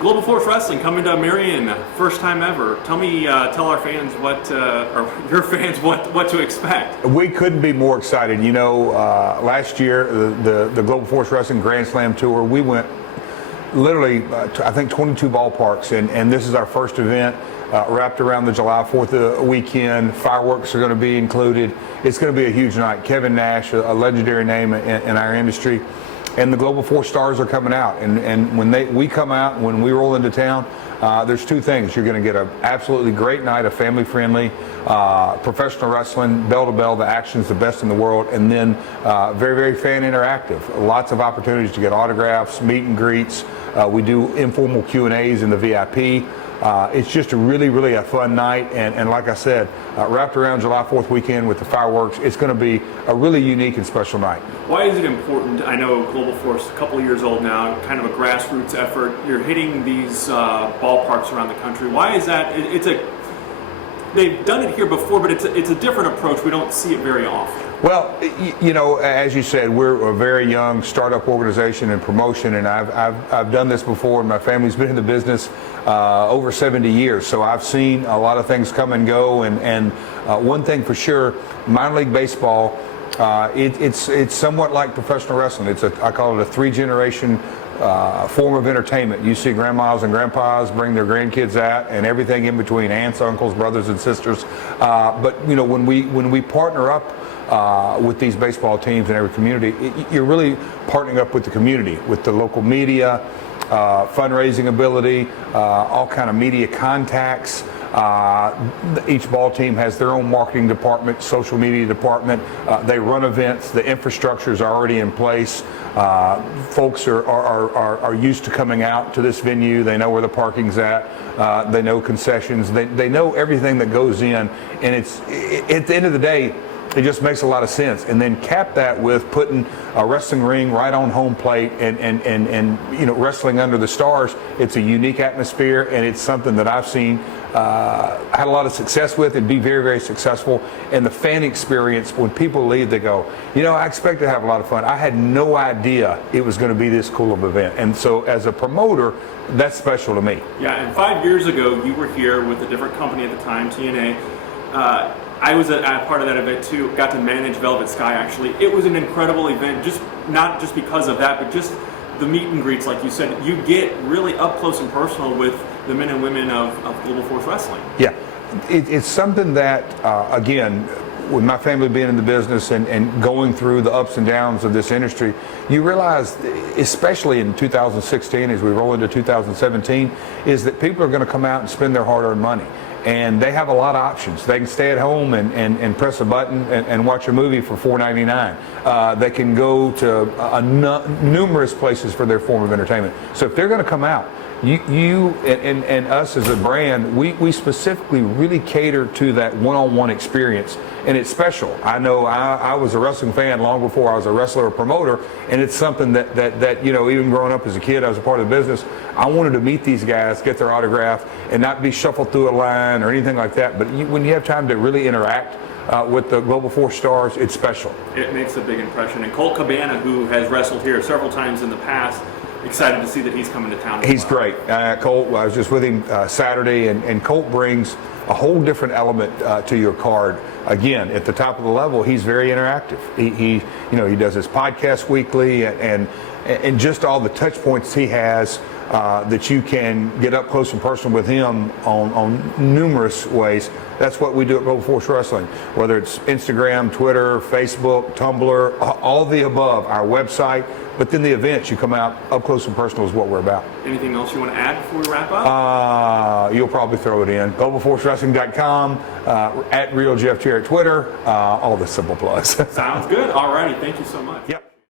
Global Force Wrestling coming to Marion, first time ever. Tell our fans or your fans what to expect. We couldn't be more excited. You know, last year, the Global Force Wrestling Grand Slam Tour, we went literally, I think, 22 ballparks, and this is our first event wrapped around the July 4th weekend. Fireworks are going to be included. It's going to be a huge night. Kevin Nash, a legendary name in our industry, and the Global Force stars are coming out. And when we come out, when we roll into town, there's two things. You're going to get an absolutely great night of family-friendly professional wrestling, bell-to-bell. The action's the best in the world. And then very, very fan interactive. Lots of opportunities to get autographs, meet and greets. We do informal Q&As in the VIP. It's just really a fun night, and like I said, wrapped around July 4th weekend with the fireworks, it's going to be a really unique and special night. Why is it important? I know Global Force, a couple of years old now, kind of a grassroots effort. You're hitting these ballparks around the country. Why is that? They've done it here before, but it's a different approach. We don't see it very often. Well, you know, as you said, we're a very young startup organization and promotion, and I've done this before, and my family's been in the business over 70 years, so I've seen a lot of things come and go. And one thing for sure, minor league baseball, it's somewhat like professional wrestling. I call it a three-generation form of entertainment. You see grandmas and grandpas bring their grandkids out, and everything in between, aunts, uncles, brothers, and sisters. But you know, when we partner up with these baseball teams in every community, you're really partnering up with the community, with the local media, fundraising ability, all kind of media contacts. Each ball team has their own marketing department, social media department. They run events. The infrastructure is already in place. Folks are used to coming out to this venue. They know where the parking's at. They know concessions. They know everything that goes in. And at the end of the day, it just makes a lot of sense. And then cap that with putting a wrestling ring right on home plate and you know, wrestling under the stars. It's a unique atmosphere, and it's something that I've seen had a lot of success with and be very successful. And the fan experience, when people leave, they go, you know, I expect to have a lot of fun. I had no idea it was going to be this cool of an event. And so as a promoter, that's special to me. Yeah, and 5 years ago, you were here with a different company at the time, TNA. I was a part of that event too. Got to manage Velvet Sky, actually. It was an incredible event, not just because of that, but just the meet and greets, like you said. You get really up close and personal with the men and women of Global Force Wrestling. Yeah, it's something that, again, with my family being in the business and going through the ups and downs of this industry, you realize, especially in 2016 as we roll into 2017, is that people are going to come out and spend their hard-earned money. And they have a lot of options. They can stay at home and press a button and watch a movie for $4.99. They can go to numerous places for their form of entertainment. So if they're going to come out, you and us as a brand, we specifically really cater to that one-on-one experience, and it's special. I know I was a wrestling fan long before I was a wrestler or promoter, and it's something that you know, even growing up as a kid, I was a part of the business. I wanted to meet these guys, get their autograph, and not be shuffled through a line or anything like that. But when you have time to really interact with the Global Force stars, it's special. It makes a big impression. And Colt Cabana, who has wrestled here several times in the past, excited to see that he's coming to town. He's great. Colt, I was just with him Saturday, and Colt brings a whole different element to your card. Again, at the top of the level, he's very interactive. He does his podcast weekly, and just all the touch points he has that you can get up close and personal with him on numerous ways. That's what we do at Global Force Wrestling. Whether it's Instagram, Twitter, Facebook, Tumblr, all the above, our website. But then the events, you come out up close and personal is what we're about. Anything else you want to add before we wrap up? You'll probably throw it in. GlobalForceWrestling.com, at Real Jeff Jarrett Twitter, all the simple plugs. Sounds good. All righty. Thank you so much. Yep.